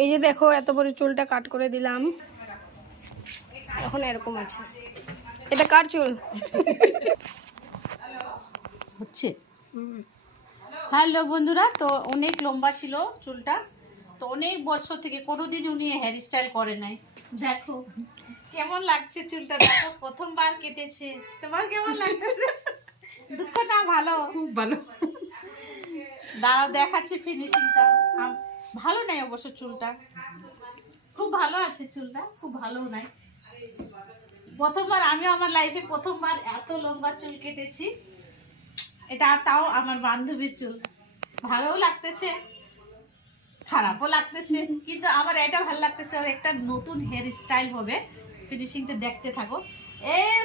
এই যে দেখো এত বড় চুলটা কাট করে দিলাম, এখন এরকম আছে। এটা কার চুল? হচ্ছে। হ্যালো বন্ধুরা, তো অনেক লম্বা ছিল চুলটা, তো অনেক বছর থেকে কোনোদিন উনি হেয়ার স্টাইল করে নাই। দেখো কেমন লাগছে চুলটা, দেখো প্রথমবার কেটেছে। তোমার কেমন লাগতেছে? দুঃখ না ভালো? খুব ভালো। দাঁড়াও দেখাচ্ছি ফিনিশিংটা। ভালো নাই অবশ্য চুলটা, খুব ভালো আছে চুলটা, খুব ভালো নাই। প্রথমবার আমি আমার লাইফে প্রথমবার এত লম্বা চুল কেটেছি, এটা তাও আমার বান্ধবীর চুল। ভালোও লাগতেছে, খারাপও লাগতেছে, কিন্তু আমার এটা ভালো লাগতেছে, ওর একটা নতুন হেয়ার স্টাইল হবে। ফিনিশিংটা দেখতে থাকো।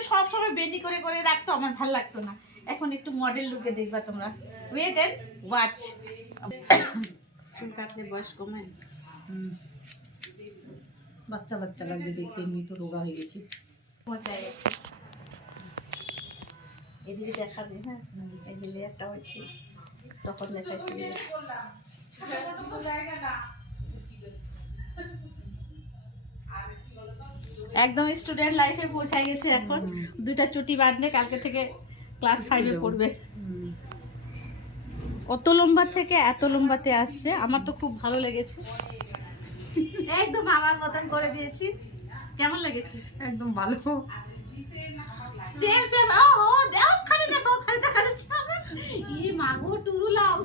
সবসময় বেনি করে করে রাখতো, আমার ভালো লাগতো না। এখন একটু মডেল লুকে দেখবা তোমরা, ওয়েট এন্ড ওয়াচ। চুল কাটলে বয়স কমায়, বাচ্চা বাচ্চা লাগবে দেখতে, এমনি তো রোগা হয়ে গেছে। মজা গেছে। এদিকে দেখাবে, হ্যাঁ এই যে লেয়ারটা হচ্ছে, তখন দেখাচ্ছি। একদম স্টুডেন্ট লাইফে পৌঁছায় গেছে এখন। দুইটা চুটি বাঁধলে কালকে থেকে ক্লাস 5-এ পড়বে। অত লম্বা থেকে এত লম্বাতে আসছে, আমার তো খুব ভালো লেগেছে। একদম আমার মতন করে দিয়েছি। কেমন লেগেছে? একদম ভালো। Same same. ও দেখো, খালি দেখো, খালি দেখাচ্ছে। ই মাগো টুরুলাম।